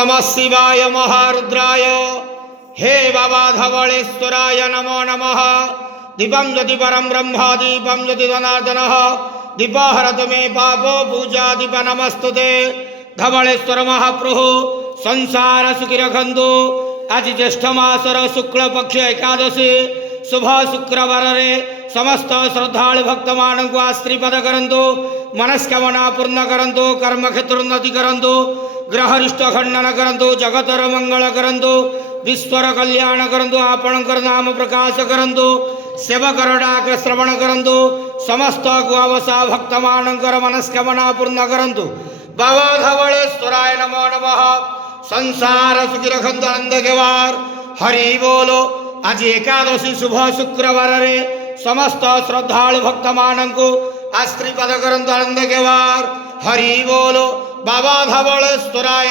नमः शिवाय महारुद्राय। हे बाबा धवलेश्वराय नमो नमः। दीपं ज्योति परं ब्रह्म दीपं ज्योति जनार्दनः दीपहरतु मे पापो पूजा दीप नमस्तुते। धवलेश्वर महाप्रभु संसार सुखी रखंतु। आज ज्येष्ठ मासर शुक्ल पक्ष एकादशी शुभ शुक्रवार रे समस्त श्रद्धालु भक्त मान को आशीर्वाद करंतु। मनस्कामना पूर्ण करंतु। कर्म क्षेत्र उन्नति करंतु। ग्रहरिष्ट खंडन करंतु। जगतर मंगल करंतु। विश्वर कल्याण करंतु। आपणकर नाम प्रकाश करंतु। सेवकर डाक श्रवण करंतु। समस्त गुआवसा भक्त मानकर मनस्कामना पूर्ण करंतु। बाबा धवलेश्वराय नमो नमः। संसार सुखी रखंतु आनंद के वार। हरि बोलो। आज एकादशी शुभ शुक्रवार रे समस्त श्रद्धालु भक्त मानंको आशीर्वाद करंतु आनंद के वार। हरि बोलो। बाबा धवलेश्वराय